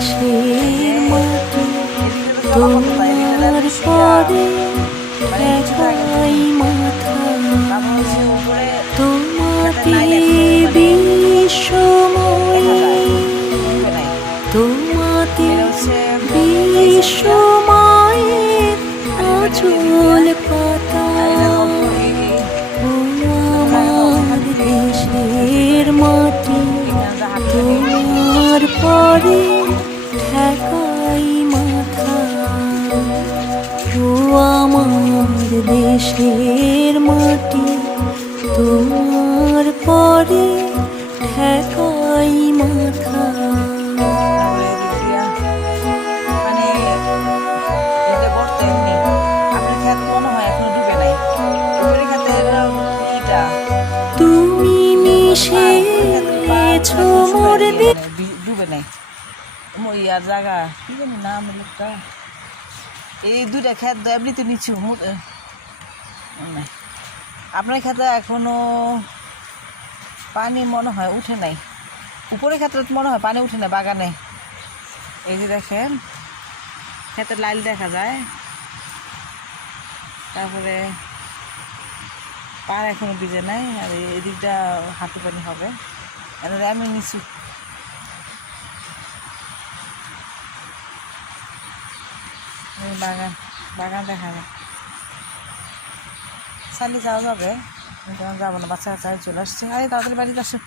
দেশের মাটি তোমার পরে ঠেকাই মাথা তোমাতে বিশ্বময় তোমাতে বিশ্বময়ের আঁচল পাতা ও আমার দেশের মাটি তোমার পরে ঠেকাই মাথা ও আমার দেশের মাটি তোমার পরে ঠেকাই মাথা। তুমি মিশেছো মোর ডুবে নাই ইয়ার জায়গা কি জানি নাম লোকটা এই দুইটা খেত এমনিতে নিচু আপনার খেতে এখনো পানি মনে হয় উঠে নাই, উপরে ক্ষেত্রে মনে হয় পানি উঠে নাই বাগানে। এই যে দেখেন ক্ষেতের লাইল দেখা যায়, তারপরে পার এখনো ভিজে নাই, আর এদিকটা হাঁটু পানি হবে আমি নিচু। বাগান বাগান দেখা যায়, চালিয়ে যাওয়া যাবে, যাবো না, বাচ্চা কাচ্চা চলে আসছে। আরে তাড়াতাড়ি বাড়িতে আসে।